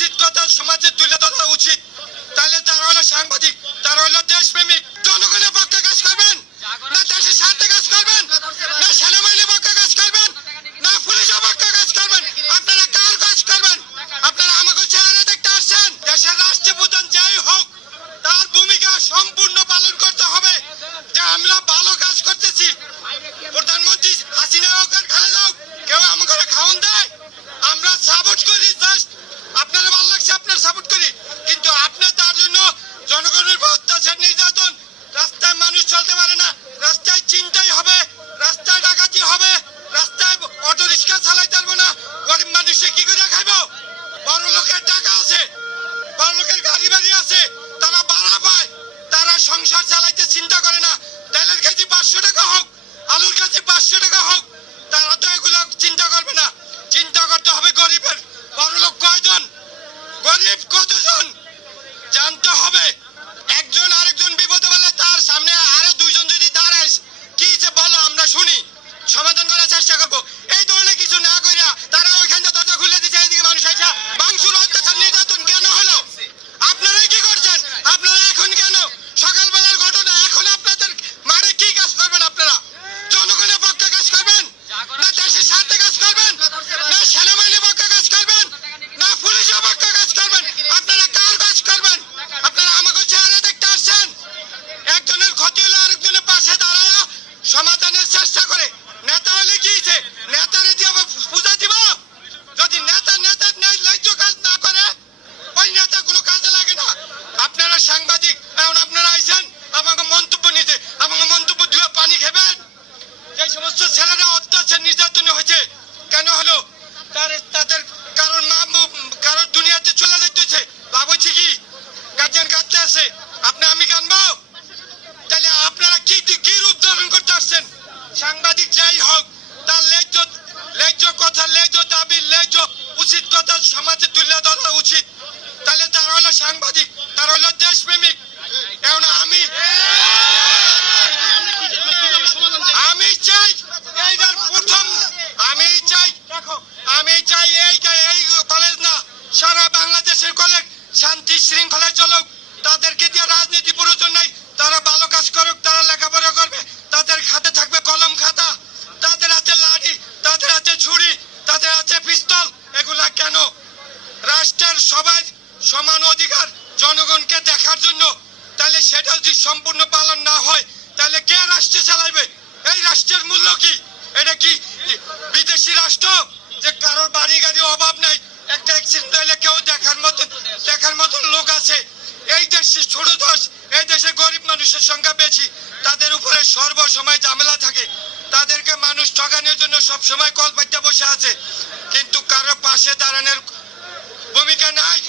উচিত কথা সমাজে তুলে ধরা উচিত। তাহলে তারা হলো সাংবাদিক তারা হলো দেশপ্রেমিক। রাস্তায় চিন্তাই হবে, রাস্তায় ডাকাতি হবে, রাস্তায় অটো রিক্সা চালাইতে পারব না। গরিব মানুষে কি করে খাইব? বড় লোকের টাকা আছে, বড় লোকের গাড়ি বাড়ি আছে, তারা ভাড়া পায়, তারা সংসার চালাইতে চিন্তা করে না। ডালের কেজি পাঁচশো টাকা হোক, আলুর কেজি পাঁচশো টাকা হোক, তারা তো এগুলো সমাধান করার চেষ্টা করব। সাংবাদিক যাই হোক, তার লেজ্জ লেজ্জ কথা, লেজ্জ দাবি, লেজ্জ উচিত কথা সমাজে তুলে ধরা উচিত। তাহলে তার হলো সাংবাদিক, তার হলো দেশপ্রেমিক। এখন আমি আমি চাই এইবার প্রথম, আমি চাই দেখো আমি চাই এই এই কলেজ না, সারা বাংলাদেশের কলেজ শান্তি শৃঙ্খলা চলুক। তাদেরকে দিয়ে রাজনীতি প্রয়োজন নাই, তারা ভালো কাজ করুক, তারা লেখাপড়া করবে, তাদের হাতে থাকবে রাষ্ট্রের সবাই সমান অধিকার জনগণকে দেখার জন্য, তাহলে সেটা যদি সম্পূর্ণ পালন না হয়, তাহলে কে রাষ্ট্র চালাবে? এই রাষ্ট্রের মূল্য কি? এটা কি বিদেশি রাষ্ট্র? যে কারোর বাড়ি গাড়ি অভাব নাই, একটা অ্যাক্সিডেন্ট হলে কেউ দেখার মতন দেখার মতন লোক আছে। এই দেশে ছোট দশ, এই দেশে গরিব মানুষের সংখ্যা বেশি, তাদের উপরে সর্বসময় ঝামেলা থাকে। তাদেরকে মানুষ ঠকানোর জন্য সব সময় কল পাইতে বসে আছে। কিন্তু কারও পাশে দাঁড়ানোর ভূমিকা নাই